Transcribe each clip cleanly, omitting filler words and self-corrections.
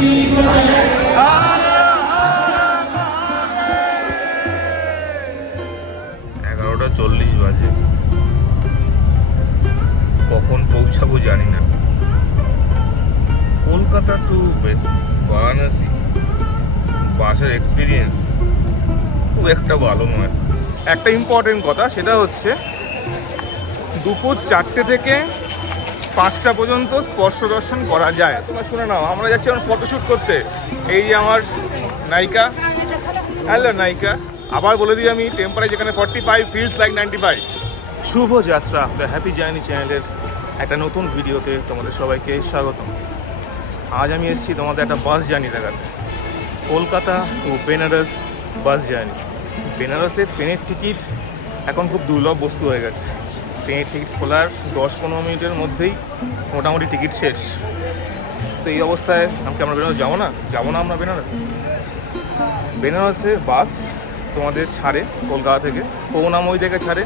11:40 বাজে, কখন পৌঁছাবো জানি না। কলকাতা টু বারাণসী বাসের এক্সপিরিয়েন্স খুব একটা ভালো নয়। একটা ইম্পর্টেন্ট কথা, সেটা হচ্ছে দুপুর 4টে থেকে 5টা পর্যন্ত স্পর্শ দর্শন করা যায়। তোমরা শুনে নাও, আমরা যাচ্ছি এখন ফটোশ্যুট করতে। এই যে আমার নায়িকা, হ্যালো নায়িকা। আবার বলে দিই আমি, টেম্পারেচার যেখানে 45 ফিলস লাইক 95। শুভ যাত্রা দ্য হ্যাপি জার্নি চ্যানেলের একটা নতুন ভিডিওতে তোমাদের সবাইকে স্বাগতম। আজ আমি এসেছি তোমাদের একটা বাস জার্নি দেখাতে, Kolkata to Benaras bus journey. বেনারসের ট্রেনের টিকিট এখন খুব দুর্লভ বস্তু হয়ে গেছে। ট্রেনের টিকিট খোলার 10-15 মিনিটের মধ্যেই মোটামুটি টিকিট শেষ। তো এই অবস্থায় আমাকে আমরা বেনারস যাবো না আমরা বেনারসের বাস তোমাদের ছাড়ে কলকাতা থেকে, করুণাময়ী থেকে ছাড়ে,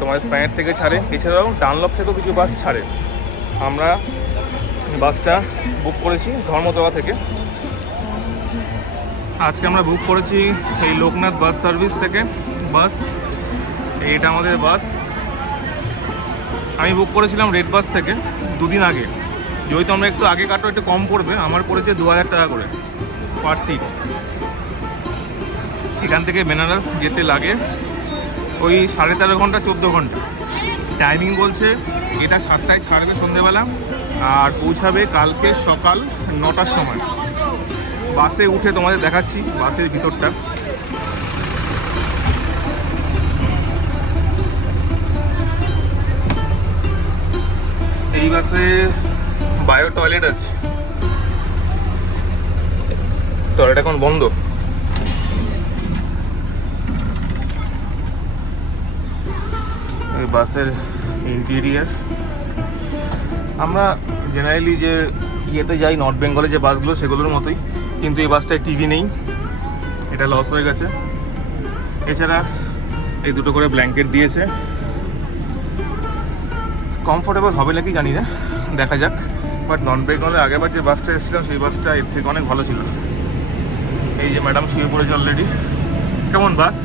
তোমাদের স্প্যানেট থেকে ছাড়ে, এছাড়াও ডানলপ থেকেও কিছু বাস ছাড়ে। আমরা বাসটা বুক করেছি ধর্মতলা থেকে। আজকে আমরা বুক করেছি এই লোকনাথ বাস সার্ভিস থেকে বাস। এইটা আমাদের বাস। আমি বুক করেছিলাম রেড বাস থেকে দুদিন আগে। যেহেতু আমরা একটু আগে কাটো একটু কম পড়বে, আমার পড়েছে 2000 টাকা করে পার সিট। এখান থেকে বেনারস যেতে লাগে ওই 13.5 ঘন্টা 14 ঘন্টা। টাইমিং বলছে এটা 7টায় ছাড়বে সন্ধ্যেবেলা, আর পৌঁছাবে কালকে সকাল 9টার সময়। বাসে উঠে তোমাদের দেখাচ্ছি বাসের ভিতরটা। এই বাসে বায়ো টয়লেট আছে, টয়লেট এখন বন্ধ। এই বাসের ইন্টেরিয়ার। আমরা জেনারেলি যে ইয়েতে যাই নর্থ বেঙ্গলে যে বাসগুলো সেগুলোর মতোই, কিন্তু এই বাসটায় টিভি নেই, এটা লস হয়ে গেছে। এছাড়া এই দুটো করে ব্ল্যাঙ্কেট দিয়েছে। কমফোর্টেবল হবে নাকি জানি না, দেখা যাক। বাট নর্থ বেঙ্গলে আগেরবার যে বাসটা এসেছিলাম সেই বাসটা এর থেকে অনেক ভালো ছিল। এই যে ম্যাডাম শুয়ে পড়েছে অলরেডি। কেমন বাস?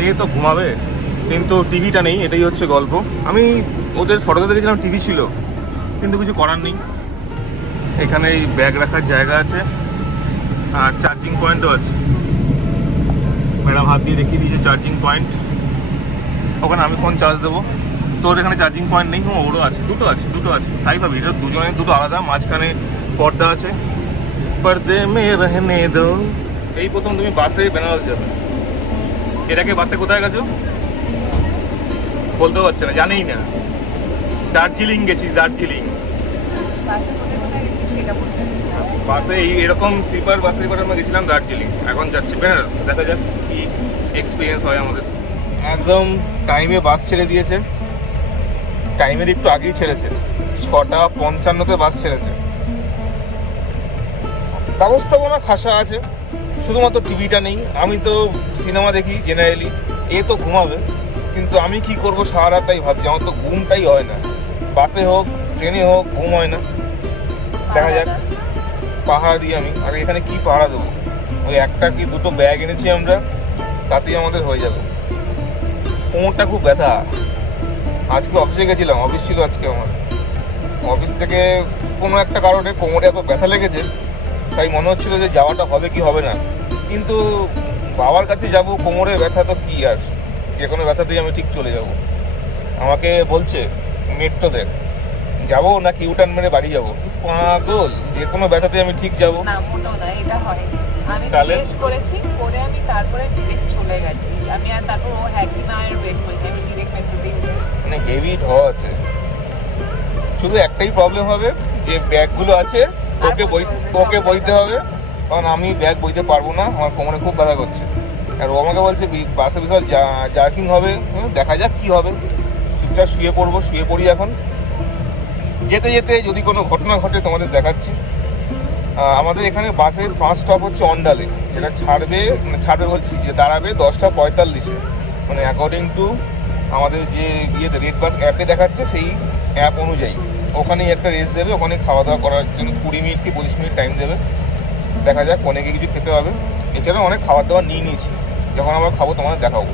এই তো ঘুমাবে, কিন্তু টিভিটা নেই, এটাই হচ্ছে গল্প। আমি ওদের ফটোতে দেখেছিলাম টিভি ছিল, কিন্তু কিছু করার নেই। এখানে এই ব্যাগ রাখার জায়গা আছে, আর চার্জিং পয়েন্টও আছে। ম্যাডাম হাত দিয়ে দেখিয়ে দিয়েছে চার্জিং পয়েন্ট। ওখানে আমি ফোন চার্জ দেবো। তোর এখানে চার্জিং পয়েন্ট নেই? ওরও আছে, দুটো আছে তাই ভাবি। এটা দুজনের দুটো আলাদা, মাঝখানে পর্দা আছে। পর্দে মে রহনে দো। এই প্রথম তুমি বাসে বেনারস যাবে। এটাকে বাসে কোথায় গেছো বলতে পারছে না, জানেই না। দার্জিলিং গেছিস, দার্জিলিং বাসে। এরকম স্লিপার বাসে এবার আমরা গেছিলাম দার্জিলিং, এখন যাচ্ছি বেনারস। দেখা যাক কি এক্সপিরিয়েন্স হয় আমাদের। একদম টাইমে বাস ছেড়ে দিয়েছে, টাইমের একটু আগেই ছেড়েছে। 6:55-তে বাস ছেড়েছে। ব্যবস্থাপনা খাসা আছে, শুধুমাত্র টিভিটা নেই। আমি তো সিনেমা দেখি জেনারেলি, এ তো ঘুমাবে, কিন্তু আমি কি করব সারা রাত তাই ভাবছি। আমার তো ঘুমটাই হয় না, বাসে হোক ট্রেনে হোক ঘুম হয় না। দেখা যাক পাহারা দিই আমি। আগে এখানে কি পাহারা দেবো? ওই একটা কি দুটো ব্যাগ এনেছি আমরা, তাতেই আমাদের হয়ে যাবে। কোমরটা খুব ব্যথা। আজকে অফিসে গেছিলাম, অফিস ছিল আজকে আমার। অফিস থেকে কোনো একটা কারণে কোমরে এত ব্যথা লেগেছে, তাই মনে হচ্ছিল যে যাওয়াটা হবে কি হবে না। কিন্তু বাবার কাছে যাব, কোমরে ব্যথা তো কি আর, যে কোনো ব্যথাতেই আমি ঠিক চলে যাব। আমাকে বলছে মেট্রো দেখ, যাবো নাকি ইউটার্ন মেরে বাড়ি যাবো? পাগল, যে কোনো ব্যথাতে আমি ঠিক যাবো না। মোটো না, এটা হয়। আমি জিজ্ঞেস করেছি, পরে আমি তারপরে ডিরেক্ট চলে গেছি। আমি আর তারপর ও হ্যাকিমার ওয়েট করি, আমি ডিরেক্ট মেট্রোতেই উঠেছি। মানে হেভি ঢ আছে। শুধু একটাই প্রবলেম হবে, যে ব্যাগগুলো আছে ওকে বইতে হবে, কারণ আমি ব্যাগ বইতে পারবো না, আমার কোমরে খুব ব্যথা করছে। আর ও আমাকে বলছে বাসে বিশাল জার্কিং হবে। দেখা যাক কি হবে। চুপচাপ শুয়ে পড়ি এখন। যেতে যেতে যদি কোনো ঘটনা ঘটে তোমাদের দেখাচ্ছি। আমাদের এখানে বাসের ফার্স্ট স্টপ হচ্ছে অন্ডালে, যেটা ছাড়বে বলছি যে দাঁড়াবে 10:45-এ। মানে অ্যাকর্ডিং টু আমাদের যে রেড বাস অ্যাপে দেখাচ্ছে সেই অ্যাপ অনুযায়ী। ওখানেই একটা রেস্ট দেবে, ওখানে খাওয়া দাওয়া করার জন্য 20 মিনিট কি 25 মিনিট টাইম দেবে। দেখা যাক অনেকে কিছু খেতে হবে। এছাড়াও অনেক খাবার দাবার নিয়ে নিয়েছি, যখন আমরা খাবো তোমাদের দেখাবো।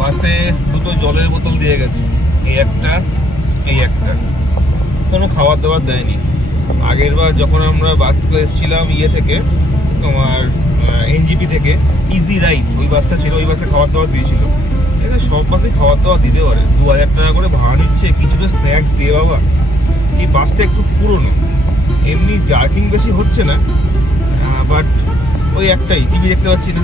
বাসে দুটো জলের বোতল দিয়ে গেছে, এই একটা এই একটা। কোনো খাবার দাবার দেয়নি। আগের বার যখন আমরা বাস করে এসেছিলাম থেকে তোমার এনজিপি থেকে ইজি রাইড, ওই বাসটা ছিল, ওই বাসে খাবার দাবার দিয়েছিল। এখানে সব বাসে খাবার দাবার দিতে পারে, 2000 টাকা করে ভাড়া নিচ্ছে, কিছুটা স্ন্যাক্স দিয়ে বাবা। এই বাসটা একটু পুরনো, এমনি জার্কিং বেশি হচ্ছে না, বাট ওই একটাই টিভি দেখতে পাচ্ছি না।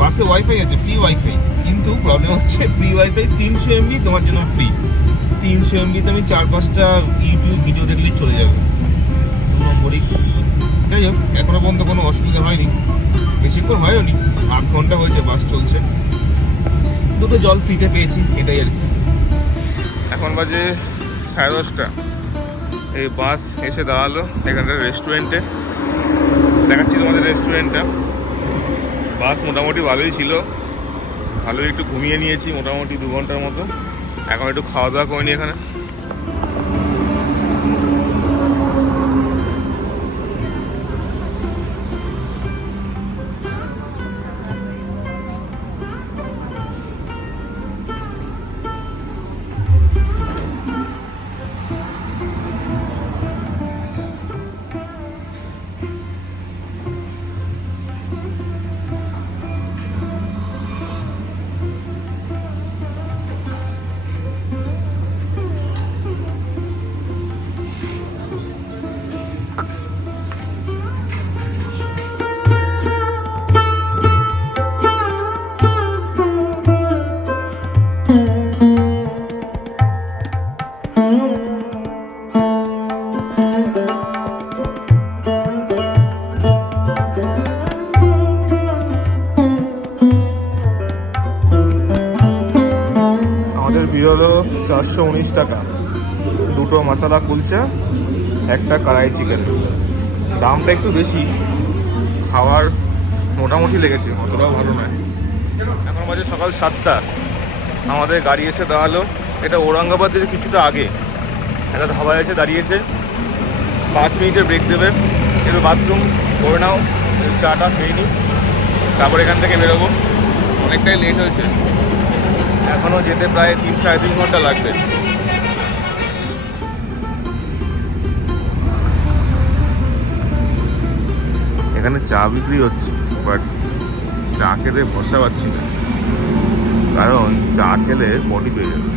বাসে ওয়াইফাই আছে, ফ্রি ওয়াইফাই, কিন্তু প্রবলেম হচ্ছে ফ্রি ওয়াইফাই 300 MB তোমার জন্য ফ্রি। 300 MB তে আমি 4-5টা ইউটিউব ভিডিও দেখলেই চলে যাবে, 2 নম্বরই। যাই হোক, এখনো পর্যন্ত কোনো অসুবিধা হয়নি, বেশিক্ষণ হয়নি, 8 ঘন্টা হয়েছে বাস চলছে। দুটো জল ফ্রিতে পেয়েছি, এটাই আর কি। এখন বাজে 10:30। এই বাস এসে দাঁড়ালো এখানকার রেস্টুরেন্টে, দেখাচ্ছি তোমাদের রেস্টুরেন্টটা। বাস মোটামুটি ভালোই ছিল, ভালোই একটু ঘুমিয়ে নিয়েছি মোটামুটি 2 ঘন্টার মতো। এখন একটু খাওয়া দাওয়া করিনি এখানে। বিল হলো 419 টাকা, দুটো মশলা কুলচা, একটা কড়াই চিকেন। দামটা একটু বেশি, খাওয়ার মোটামুটি লেগেছে, অতটাও ভালো নয়। এখন বাজে সকাল 7টা, আমাদের গাড়ি এসে দাঁড়ালো। এটা ঔরঙ্গাবাদের কিছুটা আগে একটা ধাবা এসে দাঁড়িয়েছে, 5 মিনিটের ব্রেক দেবে, একটু বাথরুম করে নাও, চাটা খেয়ে নিই, তারপর এখান থেকে বেরোবো। অনেকটাই লেট হয়েছে, এখনও যেতে প্রায় 3-3.5 ঘন্টা লাগবে। এখানে চা বিক্রি হচ্ছে, বাট চা খেতে ভরসা পাচ্ছি না, কারণ চা খেলে বডি পেয়ে যাবে।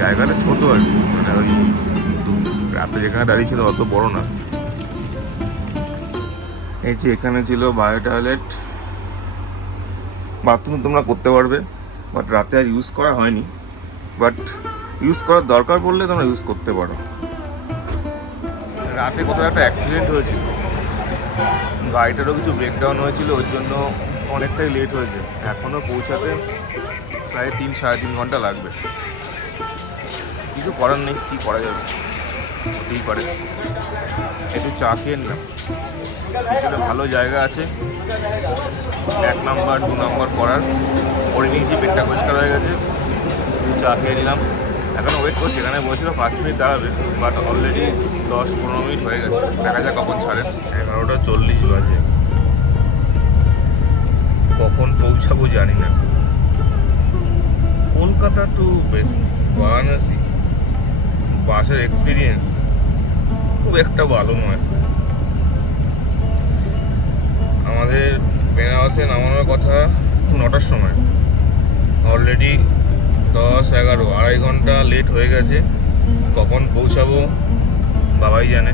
জায়গাটা ছোট আর কি, মানে ওই রাতে যেখানে দাঁড়িয়ে ছিল অত বড় না। এই যে এখানে ছিল বায়ো টয়লেট, বাথরুম তোমরা করতে পারবে, বাট রাতে আর ইউজ করা হয়নি, বাট ইউজ করার দরকার পড়লে তোমরা ইউজ করতে পারো। রাতে কোথাও একটা অ্যাক্সিডেন্ট হয়েছিল, গাড়িটারও কিছু ব্রেকডাউন হয়েছিল, ওর জন্য অনেকটাই লেট হয়েছে। এখনও পৌঁছাতে প্রায় 3-3.5 ঘন্টা লাগবে। কিছু করার নেই, কী করা যাবে, হতেই পারে। একটু চা খেয়ে নিলাম, পিছনে ভালো জায়গা আছে, 1 নম্বর 2 নম্বর করার করে নিয়েছি, পেটটা পরিষ্কার হয়ে গেছে, চা খেয়ে নিলাম। এখন ওয়েট করছি, এখানে বলছিল 5 মিনিট দাঁড়াবে, বাট অলরেডি 10-15 মিনিট হয়ে গেছে। দেখা যাক কখন ছাড়েন। 11:40 বাজে, কখন পৌঁছাবো জানি না। কলকাতা টু বারাণসী বাসের এক্সপিরিয়েন্স খুব একটা ভালো নয়। আমাদের বেনারসে নামানোর কথা 9টার সময়, অলরেডি 10-11, 2.5 ঘন্টা লেট হয়ে গেছে। কখন পৌঁছাবো বাবাই জানে,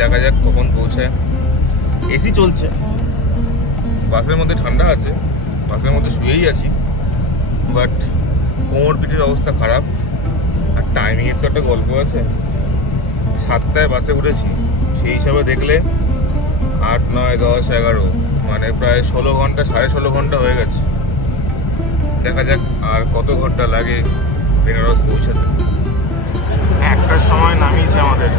দেখা যাক কখন পৌঁছায়। এসি চলছে, বাসের মধ্যে ঠান্ডা আছে, বাসের মধ্যে শুয়েই আছি, বাট কোমর পিঠের অবস্থা খারাপ। আর টাইমিংয়ের তো একটা গল্প আছে, 7টায় বাসে উঠেছি, সেই হিসাবে দেখলে 8, 9, 10, 11, মানে প্রায় 16 ঘন্টা, 16.5 ঘন্টা হয়ে গেছে। দেখা যাক আর কত ঘন্টা লাগে বেনারস পৌঁছাতে। একটার সময় নামিয়েছে আমাদের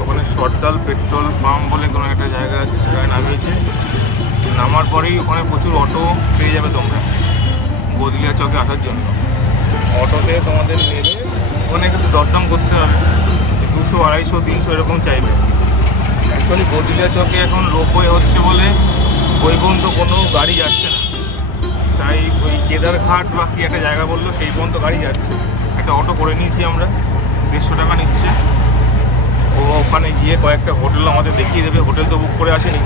ওখানে সরতাল পেট্রোল পাম্প বলে কোনো একটা জায়গা আছে, সেখানে নামিয়েছে। নামার পরেই ওখানে প্রচুর অটো পেয়ে যাবে তোমরা বদলিয়া চকে আসার জন্য। অটোতে তোমাদের নেবে, ওখানে একটু দরদাম করতে হবে, 200, 250, 300 এরকম চাইবে। অ্যাকচুয়ালি বদলিয়া চকে এখন রোপওয়ে হচ্ছে বলে ওই পর্যন্ত কোনো গাড়ি যাচ্ছে না, তাই ওই কেদারঘাট বা কি একটা জায়গা বললো সেই পর্যন্ত গাড়ি যাচ্ছে। একটা অটো করে নিয়েছি আমরা, 150 টাকা নিচ্ছে। ও ওখানে গিয়ে কয়েকটা হোটেল আমাদের দেখিয়ে দেবে, হোটেল তো বুক করে আসেনি।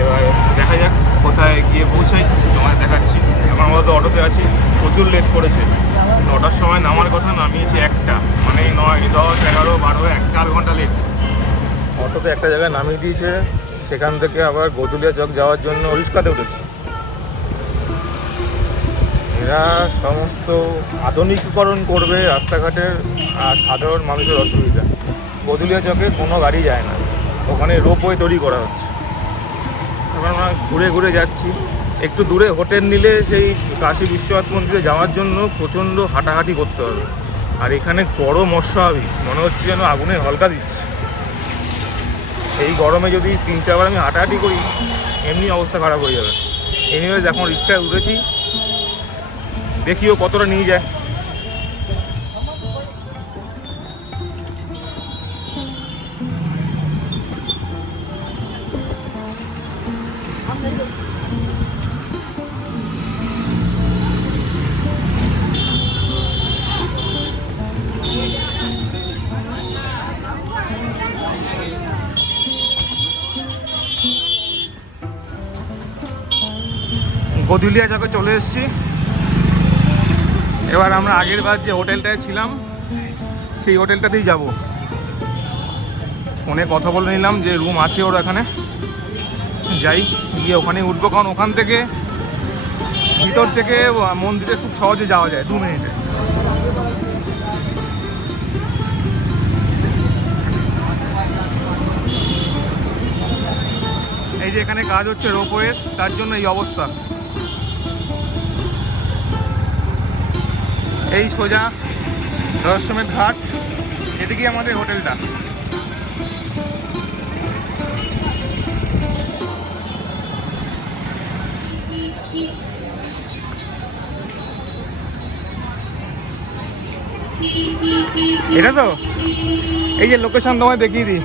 এবার দেখা যাক কোথায় গিয়ে পৌঁছাই, তোমায় দেখাচ্ছি। এখন আমরা তো অটোতে আছি, প্রচুর লেট করেছে। 9টার সময় নামার কথা, নামিয়েছে 1টা, মানে 9, 10, 11, 12, 4 ঘন্টা লেট। অটোতে একটা জায়গায় নামিয়ে দিয়েছে, সেখান থেকে আবার গদুলিয়া চক যাওয়ার জন্য রিক্সাতে উঠেছি। এরা সমস্ত আধুনিকীকরণ করবে রাস্তাঘাটের, আর সাধারণ মানুষের অসুবিধা। গদুলিয়া চকে কোনো গাড়ি যায় না, ওখানে রোপওয়ে তৈরি করা হচ্ছে। এবার আমরা ঘুরে ঘুরে যাচ্ছি। একটু দূরে হোটেল নিলে সেই কাশী বিশ্বনাথ মন্দিরে যাওয়ার জন্য প্রচণ্ড হাঁটাহাঁটি করতে হবে। আর এখানে গরম অস্বাভাবিক, মনে হচ্ছে যেন আগুনের হলকা দিচ্ছে। এই গরমে যদি 3-4 বার আমি হাঁটাহাঁটি করি, এমনি অবস্থা খারাপ হয়ে যাবে। এনিওয়েজ এখন রিক্সায় উঠেছি, দেখিও কতটা নিয়ে যায়। গদুলিয়া চকে চলে এসেছি। এবার আমরা আগের বার যে হোটেলটায় ছিলাম সেই হোটেলটাতেই যাব। ফোনে কথা বলে নিলাম যে রুম আছে ওর এখানে, যাই গিয়ে ওখানে উঠবো, কারণ ওখান থেকে ভিতর থেকে মন্দিরে খুব সহজে যাওয়া যায় 2 মিনিটে। এই যে এখানে কাজ হচ্ছে রোপওয়ের, তার জন্য এই অবস্থা। এই সোজা দশমেধ ঘাট, এদিকে আমাদের হোটেলটা। এটা তো এই যে লোকেশন তোমায় দেখিয়ে দিই,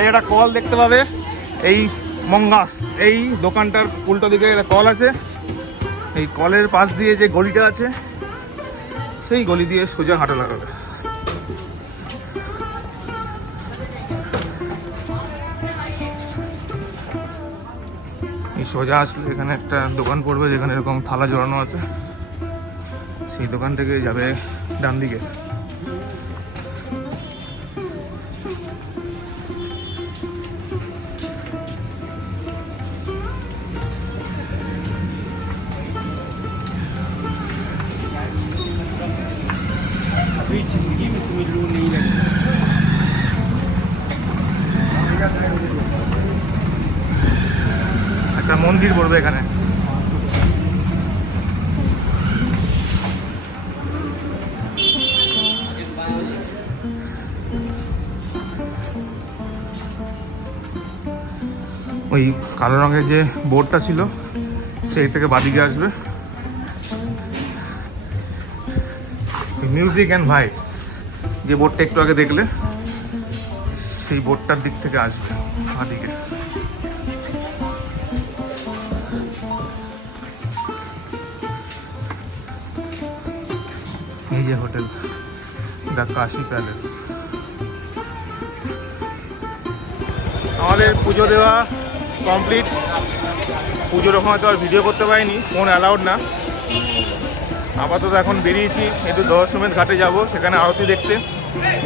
এই একটা কল দেখতে পাবে, এই মঙ্গাস, এই দোকানটার উল্টো দিকে একটা কল আছে। এই কলের পাশ দিয়ে যে গলিটা আছে, সেই গলি দিয়ে সোজা হাঁটা লাগাবে। এই সোজা আসলে এখানে একটা দোকান পড়বে, যেখানে এরকম থালা জড়ানো আছে। সেই দোকান থেকে যাবে ডান দিকে। আচ্ছা, মন্দির পড়বে এখানে। ওই কালো রঙের যে বোর্ডটা ছিল সেই থেকে বাদিকে আসবে, মিউজিক অ্যান্ড ভাইবস যে বোর্ডটা একটু আগে দেখলে, সেই বোর্ডটার দিক থেকে আসবে বাদিকে। এই যে হোটেল দ্য কাশী প্যালেস। আমাদের পুজো দেওয়া কমপ্লিট। পুজোর ওখানে তো আর ভিডিও করতে পারিনি, ফোন অ্যালাউড না। আপাতত এখন বেরিয়েছি, একটু দশমেধ ঘাটে যাব, সেখানে আরতি দেখতে।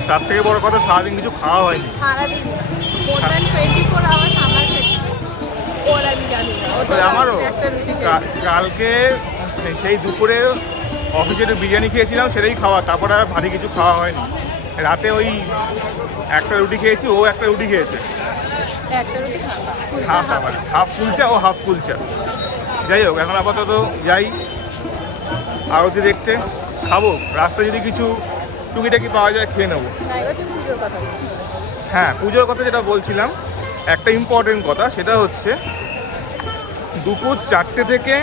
তার থেকে বড় কথা, সারাদিন কিছু খাওয়া হয়নি। সারাদিন মোর দ্যান 24 আওয়ার্স আমার ক্ষেত্রে ওর আমি জানি না। আমারও কালকে সেই দুপুরে অফিসে একটু বিরিয়ানি খেয়েছিলাম, সেটাই খাওয়া, তারপরে আর ভারী কিছু খাওয়া হয়নি। রাতে ওই একটা রুটি খেয়েছি, ও একটা রুটি খেয়েছে, হাফ কুলচা ও হাফ কুলচা। যাই হোক, এখন আপাতত যাই, আরতি দেখতে, খাবো রাস্তায় যদি কিছু টুকিটাকি পাওয়া যায় খেয়ে নেবো। না, এবার তুমি পুজোর কথা বলো। হ্যাঁ, পুজোর কথা যেটা বলছিলাম, একটা ইম্পর্টেন্ট কথা, সেটা হচ্ছে দুপুর 4টে থেকে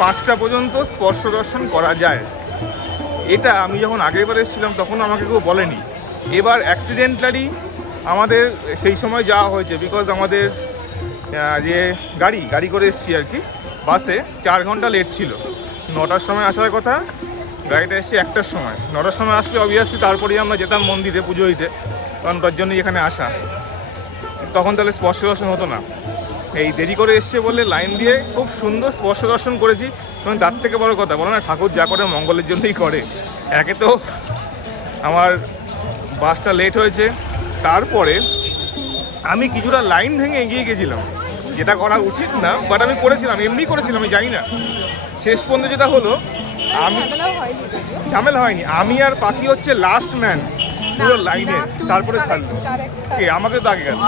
5টা পর্যন্ত স্পর্শ দর্শন করা যায়। এটা আমি যখন আগেরবার এসেছিলাম তখন আমাকে কেউ বলেনি। এবার অ্যাক্সিডেন্টালি আমাদের সেই সময় যাওয়া হয়েছে, বিকজ আমাদের যে গাড়ি করে এসেছি আর কি, বাসে 4 ঘন্টা লেট ছিল। 9টার সময় আসার কথা, গাড়িটা এসছে 1টার সময়। 9টার সময় আসলে অবভিয়াসলি তারপরেই আমরা যেতাম মন্দিরে পুজো দিতে, কারণ তার জন্যই এখানে আসা। তখন তাহলে স্পর্শ দর্শন হতো না। এই দেরি করে এসছে বলে লাইন দিয়ে খুব সুন্দর স্পর্শ দর্শন করেছি। এবং তার থেকে বড় কথা, বলো না ঠাকুর যা করে মঙ্গলের জন্যই করে। একে তো আমার বাসটা লেট হয়েছে, তারপরে আমি কিছুটা লাইন ভেঙে এগিয়ে গেছিলাম, যেটা করা উচিত না, বাট আমি করেছিলাম, এমনি করেছিলাম, আমি জানি না। শেষ পর্যন্ত যেটা হলো, আমি ঝামেলা হয়নি, আমি আর পাখি হচ্ছে লাস্ট ম্যান পুরো লাইনে, তারপরে ছাড়লো। আমাকে তো আগে গেল।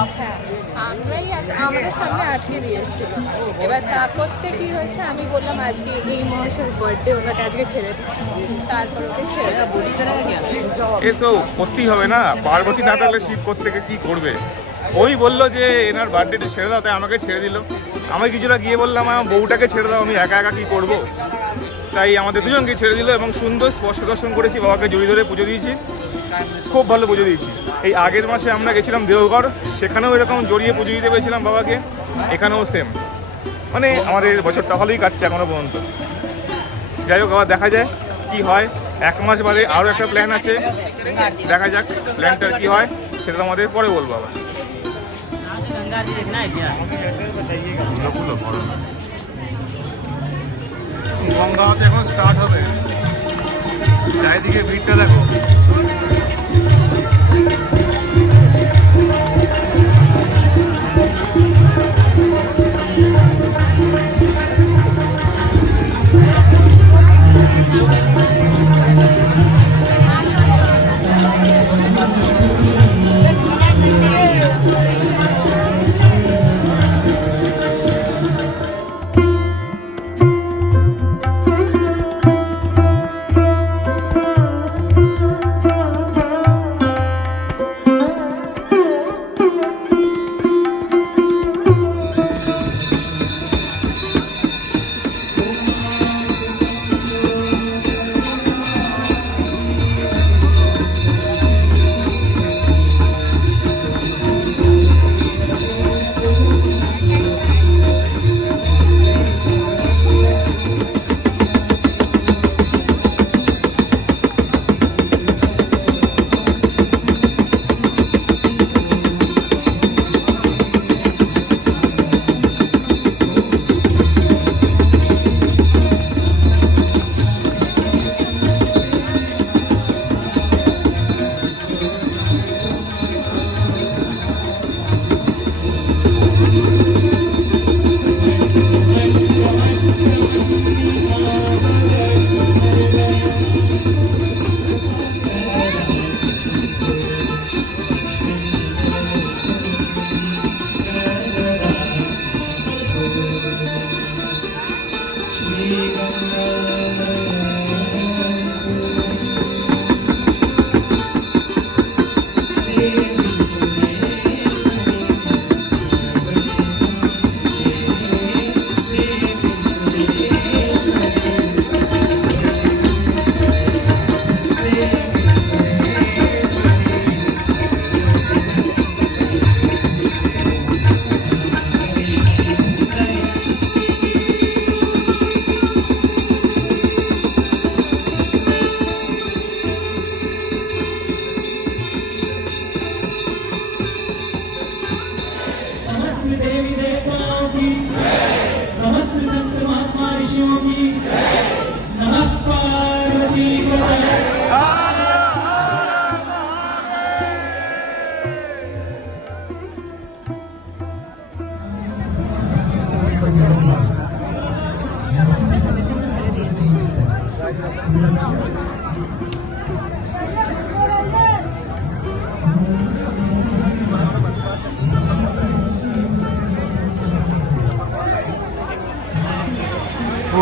আমরাই আমাদের সামনে আটকে দিয়েছিল। এবার তারপরতে কি হয়েছে, আমি বললাম আজকে এই মহাশয়ের বার্থডে, ওনাকে আজকে ছেড়ে দিই। তারপর ওকে ছেড়ে এ তো করতেই হবে না, পার্বতী না থাকলে শিব কোত্থেকে কি করবে। ওই বললো যে এনার বার্থডেটা ছেড়ে দাও, তাই আমাকে ছেড়ে দিল। আমি কিছুটা গিয়ে বললাম আমার বউটাকে ছেড়ে দাও, আমি একা একা কী করবো। তাই আমাদের দুজনকে ছেড়ে দিল এবং সুন্দর স্পর্শ দর্শন করেছি, বাবাকে জড়িয়ে ধরে পুজো দিয়েছি, খুব ভালো পুজো দিয়েছি। এই আগের মাসে আমরা গেছিলাম দেওঘর, সেখানেও এরকম জড়িয়ে পুজো দিতে পেরেছিলাম বাবাকে, এখানেও সেম। মানে আমাদের বছরটা ভালোই কাটছে এখনো পর্যন্ত। যাই হোক, আবার দেখা যায় কি হয়। 1 মাস বাদে আরও একটা প্ল্যান আছে, দেখা যাক প্ল্যানটার কি হয়, সেটা তো আমাদের পরে বলবো আবার। গঙ্গাতে এখন স্টার্ট হবে, চারিদিকে ভিড়টা দেখো।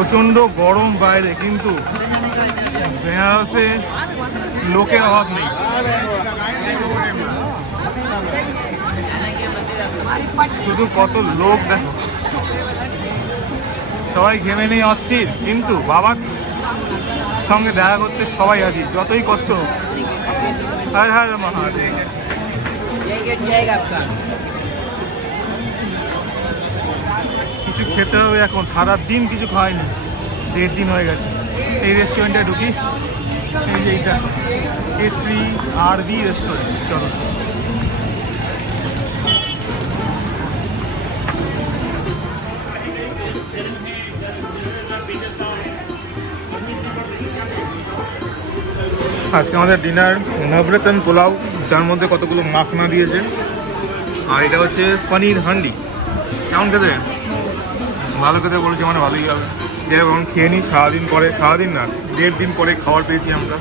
প্রচণ্ড গরম বাইরে, কিন্তু বেনারসে লোকের অভাব নেই। শুধু কত লোক দেখো, সবাই ঘেমে নেই অস্থির, কিন্তু বাবার সঙ্গে দেখা করতে সবাই আছি, যতই কষ্ট হোক। হর হর মহাদেব। কিছু খেতে হবে এখন, সারা দিন কিছু খাওয়াইনি, 1.5 দিন হয়ে গেছে। এই রেস্টুরেন্টে ঢুকি, এই যে এইটা কেশরি আরবি রেস্টুরেন্ট। চলো আজকে আমাদের ডিনার নবরত্ন পোলাও, যার মধ্যে কতগুলো মাখনা দিয়েছে, আর এটা হচ্ছে পনির হান্ডি। কেমন খেতে? ভালো খেতে বলেছে, মানে ভালোই হবে। যেরকম খেয়ে নিই, সারাদিন পরে, সারাদিন না 1.5 দিন পরে খাবার পেয়েছি আমরা।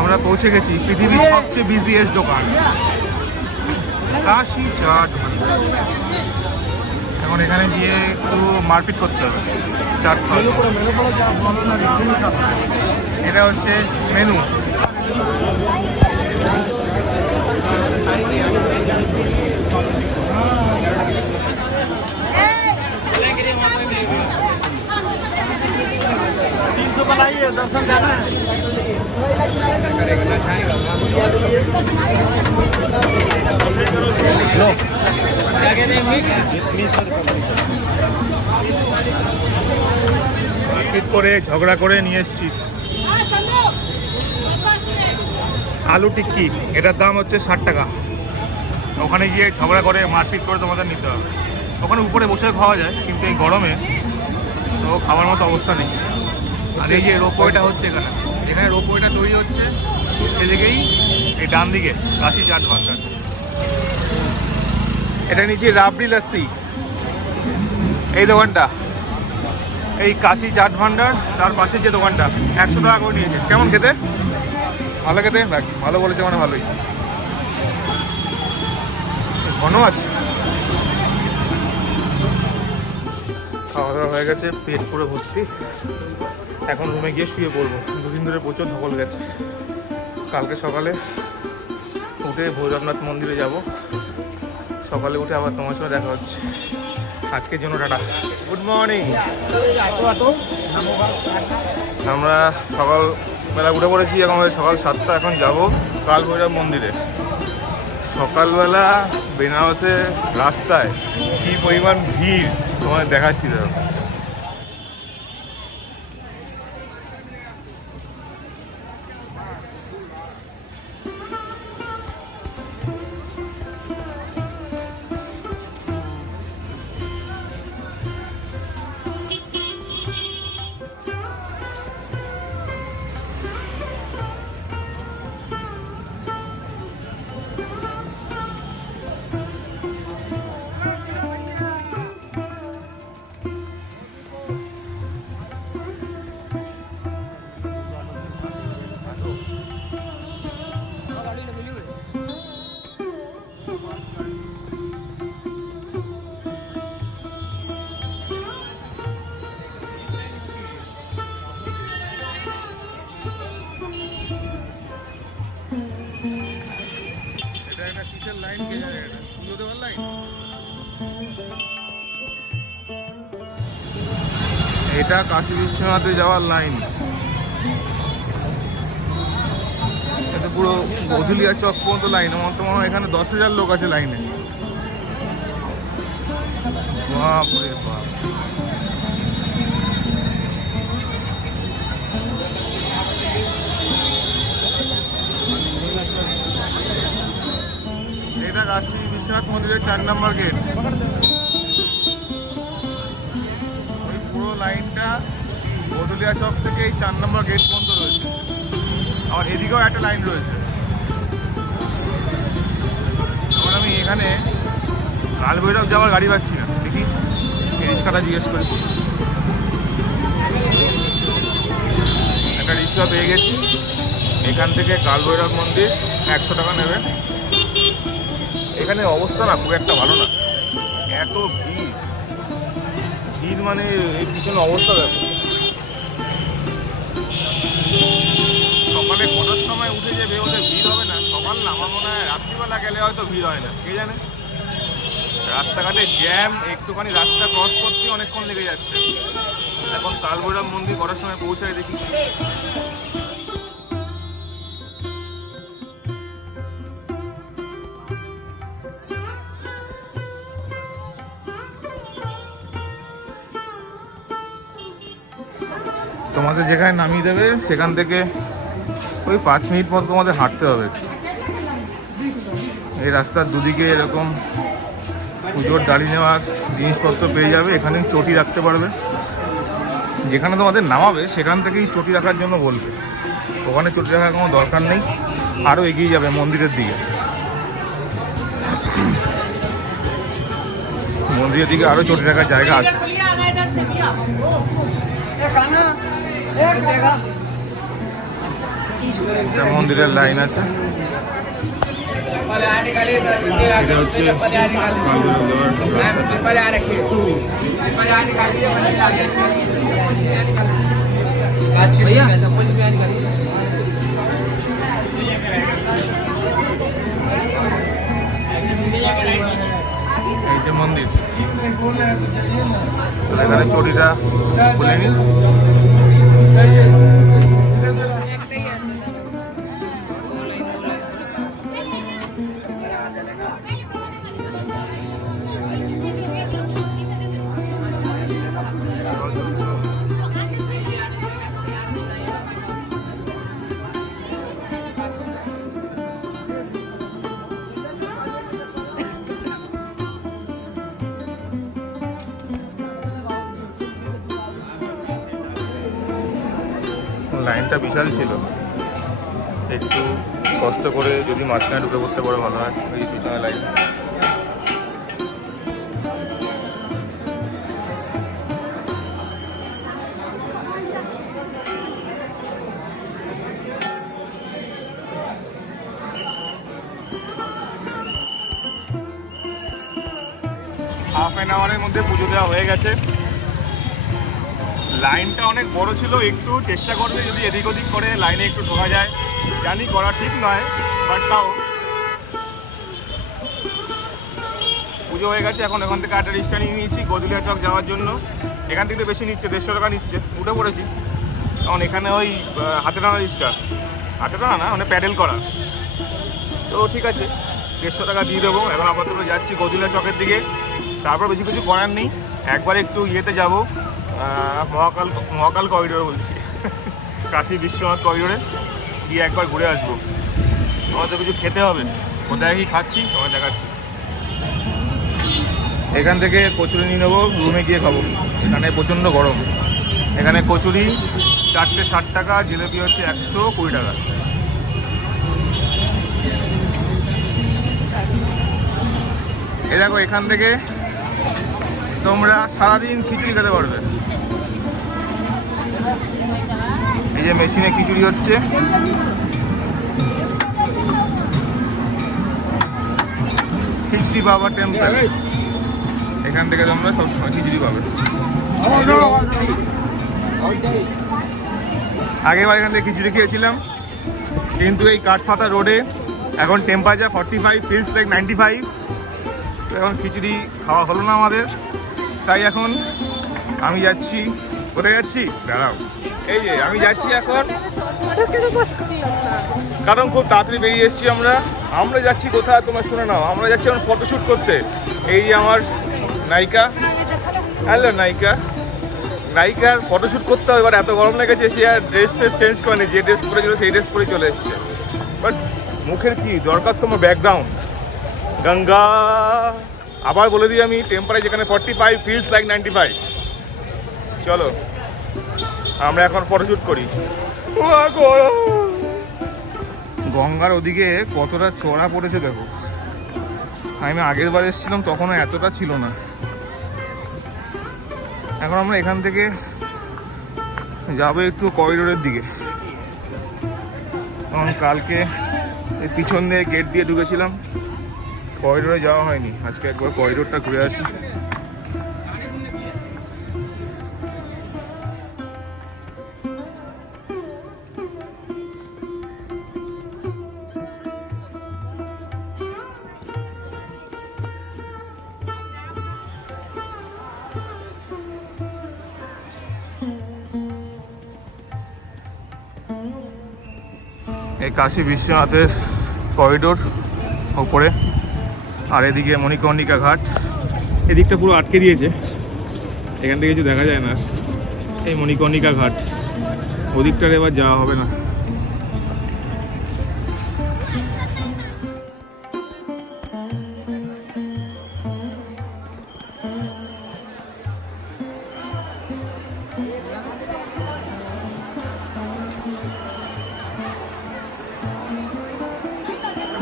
আমরা পৌঁছে গেছি পৃথিবীর সবচেয়ে বিজিয়েস্ট দোকান, কাশি চাট ভান্ডার। এখন এখানে গিয়ে একটু মারপিট করতে হবে, চাট খাওয়া। এটা হচ্ছে মেনু। दर्शन करना है। लो মারপিট করে ঝগড়া করে নিয়ে এসছি আলু টিক্কি। এটার দাম হচ্ছে 60 টাকা। ওখানে গিয়ে ঝগড়া করে মারপিট করে তোমাদের নিতে হবে। ওখানে উপরে বসে খাওয়া যায়, কিন্তু এই গরমে তো খাওয়ার মতো অবস্থা নেই। আর এই যে রোপওয়েটা হচ্ছে এখানে, এখানে রোপওয়েটা তৈরি হচ্ছে, সেদিকেই এই ডান দিকে কাশি চাট ভান্ডার। এটা নিচে রাবড়ি লাস্সি, এই দোকানটা, এই কাশি চাট ভান্ডার, তার পাশের যে দোকানটা 100 টাকা করে নিয়েছে। কেমন খেতে? ভালো খেতে, ভালো বলেছে মানে ভালোই। ঘন আছে। খাওয়া দাওয়া হয়ে গেছে, পেট পুরো ভর্তি। এখন রুমে গিয়ে শুয়ে পড়বো। 2 দিন ধরে প্রচুর ধকল গেছে। কালকে সকালে উঠে ভৈরবনাথ মন্দিরে যাব। সকালে উঠে আবার তোমার সাথে দেখা হচ্ছে। আজকের জন্য টাটা, গুড মর্নিং। আমরা সকালবেলা উঠে পড়েছি, এখন সকাল 7টা। এখন যাব কাল ভৈরব মন্দিরে। সকালবেলা বেনারসে রাস্তায় কী পরিমাণ ভিড় তোমাদের দেখাচ্ছি। দাদা লাইন কে যায়, এটা পুজো দেওয়ার লাইন। এটা কাশী বিশ্বনাথে যাওয়ার লাইন। এটা পুরো গধুলিয়া চক পর্যন্ত লাইন। আমার তো মনে হয় এখানে 10,000 লোক আছে লাইনে। বাপরে বাপ। এটা কাশী বিশ্বনাথ মন্দিরের 4 নম্বর গেট। ওই পুরো লাইনটা গধুলিয়া চক থেকে এই 4 নম্বর গেট পর্যন্ত রয়েছে। আর এদিকেও একটা লাইন রয়েছে। কাল ভৈরব যাওয়ার গাড়ি পাচ্ছি না, দেখি রিক্সাটা জিজ্ঞেস করি। একটা রিক্সা পেয়ে গেছি, এখান থেকে কাল ভৈরব মন্দির 100 টাকা নেবে। এখানে অবস্থা না খুব একটা ভালো না, এত ভিড় ভিড় মানে এই পিছনে অবস্থা দেখো। সকালে কটার সময় উঠে যে বেরোতে ভিড় হবে না, সকাল না, আমার মনে হয় রাত্রিবেলা গেলে হয়তো ভিড় হয় না, কে জানে। রাস্তাঘাটে জ্যাম, একটুখানি রাস্তা ক্রস করতে অনেকক্ষণ লেগে যাচ্ছে। এখন কাল ভৈরব মন্দির কটার সময় পৌঁছায় দেখি। তোমাদের যেখানে নামিয়ে দেবে সেখান থেকে ওই 5 মিনিট পর তোমাদের হাঁটতে হবে। এই রাস্তার দুদিকে এরকম পুজোর ডালি নেওয়ার জিনিসপত্র পেয়ে যাবে। এখানে চটি রাখতে পারবে, যেখানে তোমাদের নামাবে সেখান থেকেই চটি রাখার জন্য বলবে। ওখানে চটি রাখার কোনো দরকার নেই, আরও এগিয়ে যাবে মন্দিরের দিকে। মন্দিরের দিকে আরও চটি রাখার জায়গা আছে। মন্দিরের লাইন আছে, এটা হচ্ছে এই যে মন্দির। এখানে চটিটা খুলে নি। লাইনটা বিশাল ছিল, একটু কষ্ট করে যদি মাঝখানে ঢুকে পড়তে পারে ভালো হয়। এই পিছনে লাইন। হাফ অ্যান আওয়ারের মধ্যে পুজো দেওয়া হয়ে গেছে। লাইনটা অনেক বড় ছিল, একটু চেষ্টা করবে যদি এদিক ওদিক করে লাইনে একটু ঢোকা যায়। জানি করা ঠিক নয়, বাট তাও পুজো হয়ে গেছে। এখন এখান থেকে একটা রিক্সা নিয়ে নিয়েছি গদুলিয়া চক যাওয়ার জন্য। এখান থেকে তো বেশি নিচ্ছে, 150 টাকা নিচ্ছে। উঠে পড়েছি। এখন এখানে ওই হাতে টানা রিক্সা, হাতে টানা না মানে প্যাডেল করা, তো ঠিক আছে 150 টাকা দিয়ে দেবো। এখন আপাতত যাচ্ছি গদুলিয়া চকের দিকে। তারপর বেশি কিছু করার নেই, একবার একটু ইয়েতে যাবো, মহাকাল করিডোর বলছি, কাশী বিশ্বনাথ করিডোরে গিয়ে একবার ঘুরে আসবো। আমার তো কিছু খেতে হবে, কোথায় কি খাচ্ছি তোমায় দেখাচ্ছি। এখান থেকে কচুরি নিয়ে নেবো, রুমে গিয়ে খাবো। এখানে প্রচণ্ড গরম। এখানে কচুরি 4টে 60 টাকা, জিলেপি হচ্ছে 120 টাকা। এই দেখো, এখান থেকে তোমরা সারাদিন খিচুড়ি খেতে পারবে। এই যে মেশিনে খিচুড়ি হচ্ছে, খিচুড়ি বাবা টেম্পল। এখান থেকে তোমরা সবসময় খিচুড়ি পাবে। আগেবার এখান থেকে খিচুড়ি খেয়েছিলাম, কিন্তু এই কাঠফাতা রোডে এখন টেম্পারেচার 45, ফিলস লাইক 95। তো এখন খিচুড়ি খাওয়া হলো না আমাদের, তাই এখন আমি যাচ্ছি। কোথায় যাচ্ছি দাঁড়াও, এই যে আমি যাচ্ছি এখন, কারণ খুব তাড়াতাড়ি বেরিয়ে এসেছি আমরা। আমরা যাচ্ছি কোথায় তোমার শুনে নাও, আমরা যাচ্ছি এখন ফটোশ্যুট করতে। এই যে আমার নায়িকা, হ্যালো নায়িকা, নায়িকার ফটোশ্যুট করতে হবে। এবার এত গরম লেগেছে, সে আর ড্রেস ফ্রেস চেঞ্জ করেনি, যে ড্রেস পরেছিল সেই ড্রেস পরে চলে এসছে। বাট মুখের কি দরকার তোমার ব্যাকগ্রাউন্ড। গঙ্গা আবার বলে দিই আমি, টেম্পারেচার যেখানে 45, ফিলস লাইক 95। চলো আমরা এখন ফটোশ্যুট করি। গঙ্গার ওদিকে কতটা চড়া পড়েছে দেখো, আমি আগের বার এসেছিলাম তখনও এতটা ছিল না। এখন আমরা এখান থেকে যাবো একটু করিডোরের দিকে, কারণ কালকে এই পিছন দিয়ে গেট দিয়ে ঢুকেছিলাম, করিডোরে যাওয়া হয়নি। আজকে একবার করিডোরটা ঘুরে আসি। এই কাশী বিশ্বনাথের করিডোর ওপরে, আর এদিকে মণিকর্ণিকা ঘাট। এদিকটা পুরো আটকে দিয়েছে, এখান থেকে কিছু দেখা যায় না। এই মণিকর্ণিকা ঘাট, ওদিকটার এবার যাওয়া হবে না।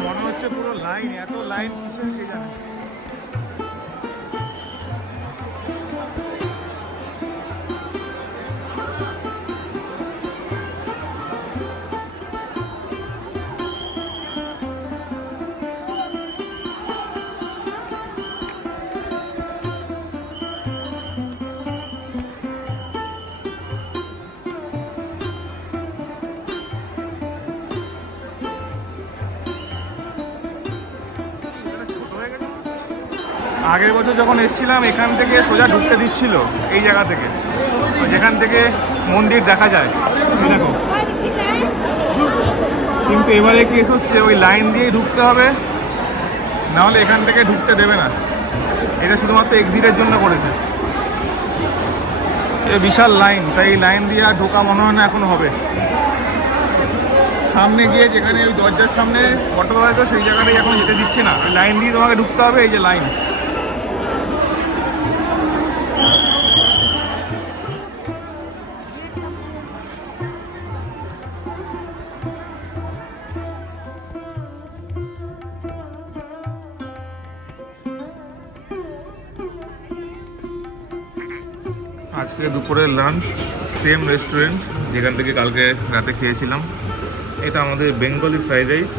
মনে হচ্ছে পুরো লাইন, এত লাইন কিসের কে জানে। আগের বছর যখন এসেছিলাম এখান থেকে সোজা ঢুকতে দিচ্ছিল এই জায়গা থেকে, যেখান থেকে মন্দির দেখা যায়, এই দেখো। কিন্তু এবারে কেস হচ্ছে ওই লাইন দিয়েই ঢুকতে হবে, নাহলে এখান থেকে ঢুকতে দেবে না। এটা শুধুমাত্র এক্সিটের জন্য করেছে। এ বিশাল লাইন, তাই এই লাইন দিয়ে আর ঢোকা মনে হয় না এখনো হবে। সামনে গিয়ে যেখানে ওই দরজার সামনে অটো হয়, তো সেই জায়গাটাই এখন যেতে দিচ্ছে না। ওই লাইন দিয়ে তোমাকে ঢুকতে হবে, এই যে লাইন। আজকে দুপুরের লাঞ্চ সেম রেস্টুরেন্ট যেখান থেকে কালকে রাতে খেয়েছিলাম। এটা আমাদের বেঙ্গলি ফ্রাইড রাইস,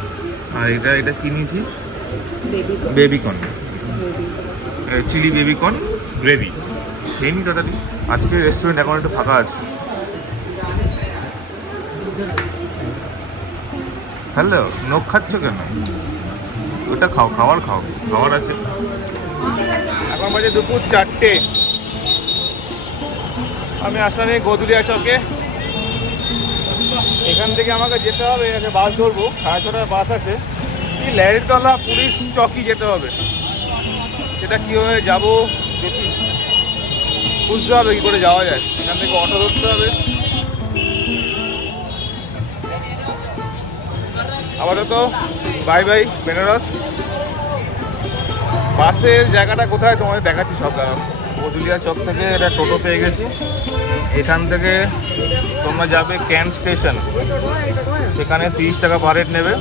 আর এটা কিনেছি বেবিকর্ন, চিলি বেবিকর্ন গ্রেভি। খেয়ে নি তাড়াতাড়ি, আজকে রেস্টুরেন্ট এখন একটু ফাঁকা আছে। হ্যালো, নখ খাচ্ছ কেন? ওটা খাও, খাবার আছে। এখন বাজে দুপুর 4টে। আমি আসলাম এই গদুলিয়া চকে। এখান থেকে আমাকে যেতে হবে, বাস ধরবো, 6:30টার বাস আছে। কি ল্যারিতলা পুলিশ চকি যেতে হবে, সেটা কীভাবে যাবো দেখি, বুঝতে হবে কী করে যাওয়া যায়। এখান থেকে অটো ধরতে হবে। আপাতত বাই বাই বেনারস। বাসের জায়গাটা কোথায় তোমাদের দেখাচ্ছি সব। গদুলিয়া চক থেকে এটা টোটো পেয়ে গেছি। এখান থেকে তোমরা যাবে ক্যান্ট স্টেশন, সেখানে 30 টাকা পার হেড নেবে।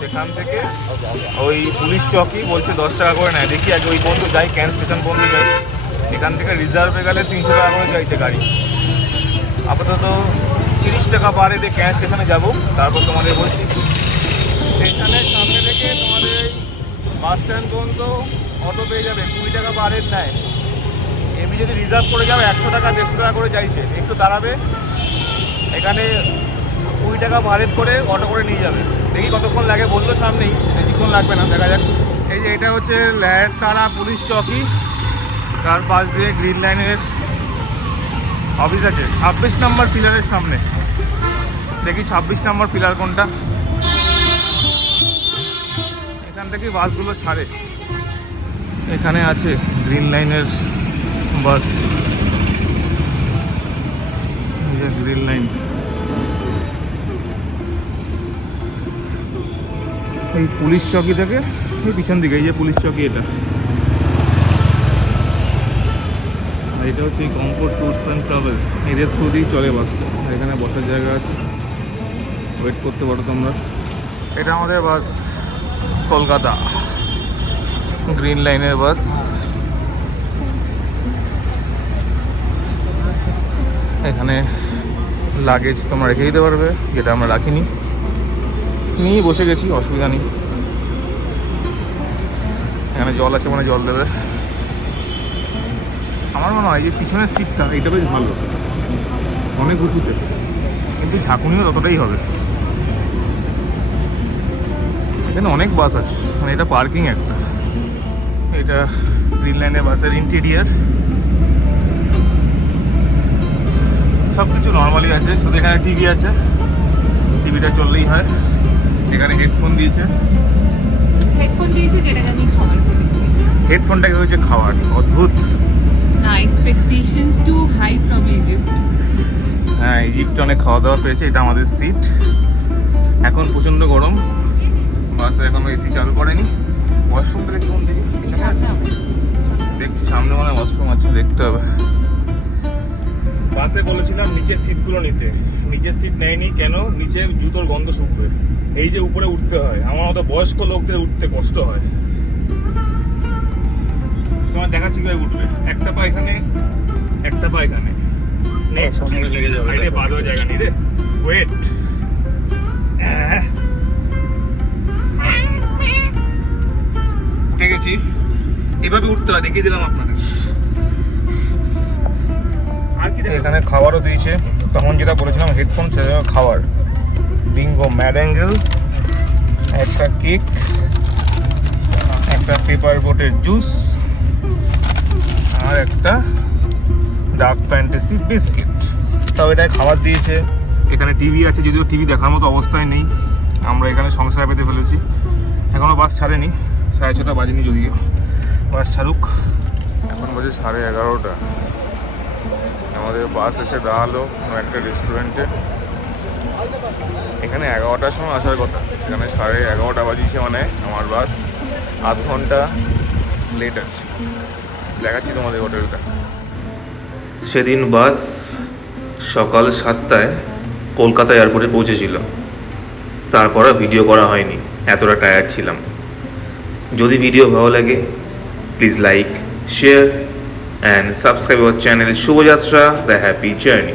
সেখান থেকে ওই পুলিশ চকি বলছে 10 টাকা করে নেয়। দেখি আগে ওই পর্যন্ত যাই, ক্যান্ট স্টেশন পর্যন্ত যাই। এখান থেকে রিজার্ভে গেলে 300 টাকা করে চাইছে গাড়ি। আপাতত 30 টাকা পার হেডে ক্যান্ট স্টেশনে যাবো। তারপর তোমাদের বলছি স্টেশনের সামনে থেকে তোমাদের বাস স্ট্যান্ড পর্যন্ত অটো পেয়ে যাবে, 20 টাকা পার হেড নেয়। এমনি যদি রিজার্ভ করে যাও 100 টাকা 150 টাকা করে চাইছে। একটু দাঁড়াবে, এখানে 20 টাকা পার হেড করে অটো করে নিয়ে যাবে। দেখি কতক্ষণ লাগে, বললো সামনেই, বেশিক্ষণ লাগবে না, দেখা যাক। এই যে এটা হচ্ছে ল্যারতালা পুলিশ চকি, তার পাশ দিয়ে গ্রিন লাইনের অফিস আছে 26 নম্বর পিলারের সামনে। দেখি 26 নম্বর পিলার কোনটা। এখান থেকে বাসগুলো ছাড়ে। এখানে আছে গ্রিন লাইনের বাস, গ্রিন লাইন। এই পুলিশ চকি থেকে এই পিছন দিকে, এই যে পুলিশ চকি, এটা হচ্ছে কমফোর্ট ট্যুরস অ্যান্ড ট্রাভেলস, এদের থ্রু দিয়েই চলে বাস। এখানে বসার জায়গা আছে, ওয়েট করতে পারো তোমরা। এটা আমাদের বাস কলকাতা। গ্রিন লাইনের বাস। এখানে লাগেজ তোমরা রেখে দিতে পারবে, যেটা আমরা রাখিনি, নিয়ে বসে গেছি, অসুবিধা নেই। এখানে জল আছে, মানে জল দেবে। আমার মনে হয় যে পিছনের সিটটা এইটা বেশ ভালো, অনেক উঁচুতে, কিন্তু ঝাঁকুনিও ততটাই হবে। এখানে অনেক বাস আছে, মানে এটা পার্কিং একটা। এটা গ্রিন লাইনের বাসের ইন্টেরিয়ার। সব কিছু নর্মালি আছে, শুধু এখানে টিভি আছে, টিভিটা চললেই হয়। এখানে হেডফোন দিয়েছে, যেটা আমি খাবার বলেছি। হেডফোনটাকে হয়েছে খাওয়ার, অদ্ভুত না, expectations too high from Egypt. হ্যাঁ, ইজিপ্টে অনেক খাওয়া দাওয়া পেয়েছে। এটা আমাদের সিট। এখন প্রচণ্ড গরম, বাসে এখনো এসি চালু করেনি। ওয়াশরুমটা দেখি কোন দিকে, পিছনে আছে দেখছি, সামনে মানে ওয়াশরুম আছে, দেখতে হবে। বাসে বলেছিলাম নিচের সিটগুলো নিতে, নিচের সিট নেয়নি কেন? নিচে জুতোর গন্ধ শুকবে, এই যে উপরে উঠতে হয়। আমার মতো বয়স্ক লোকদের উঠতে কষ্ট হয়। তোমার দেখাচ্ছি কিভাবে উঠবে। একটা পা এখানে, একটা পা এখানে, নেক্সট লেগে যাবে। এটা পা দেওয়ার জায়গা নেই রে, ওয়েট। উঠে গেছি, এভাবে উঠতে হয়, দেখিয়ে দিলাম আপনাদের। আর কি এখানে খাবারও দিয়েছে, তখন যেটা বলেছিলাম হেডফোন, সেটা খাবার। বিঙ্গো ম্যাড অ্যাঙ্গেল, একটা কেক, একটা পেপার বোটের জুস, আর একটা ডার্ক ফ্যান্টাসি বিস্কিট। তাও এটাই খাবার দিয়েছে। এখানে টিভি আছে, যদিও টিভি দেখার মতো অবস্থায় নেই। আমরা এখানে সংসার পেতে ফেলেছি। এখনও বাস ছাড়েনি, 6:30 বাজেনি, যদিও বাস ছাড়ুক। এখন বাজে 11:30। আমাদের বাস এসে দাঁড়ালো একটা রেস্টুরেন্টে। এখানে 11টার সময় আসার কথা, এখানে 11:30 বাজিয়েছে, মানে আমার বাস আধ ঘন্টা লেট আছে। দেখাচ্ছি তোমাদের হোটেলটা। সেদিন বাস সকাল 7টায় কলকাতা এয়ারপোর্টে পৌঁছেছিল। তারপর আর ভিডিও করা হয়নি, এতটা টায়ার্ড ছিলাম। যদি ভিডিও ভালো লাগে please like, share and subscribe our channel Shubhayatra the happy journey.